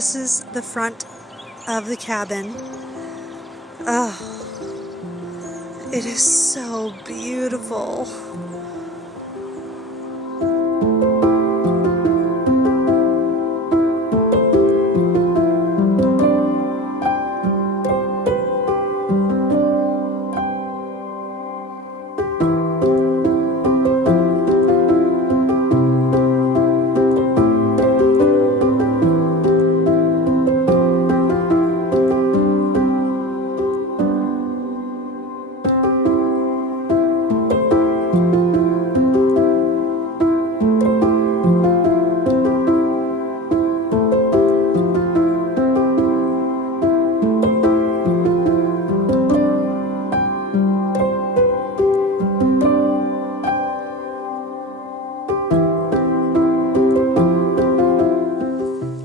This is the front of the cabin. Oh, it is so beautiful.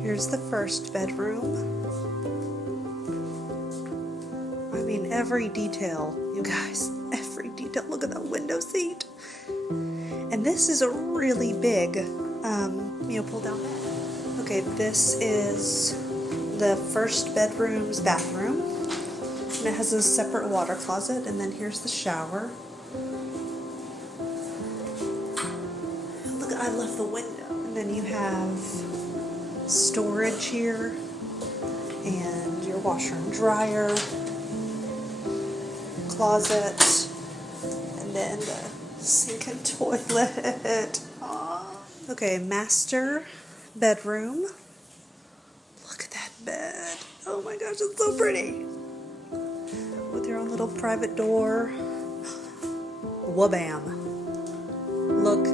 Here's the first bedroom. I mean, every detail, you guys, every detail. Look at that window seat. And this is a really big, pull down bed. Okay, this is the first bedroom's bathroom. And it has a separate water closet, and then here's the shower. Look, I love the window. And then you have storage here, and your washer and dryer, closet, and then the sink and toilet. Aww. Okay, master bedroom. Look at that bed. Oh my gosh, it's so pretty. With your own little private door. Wabam. Look.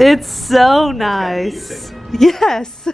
It's so nice. Yes.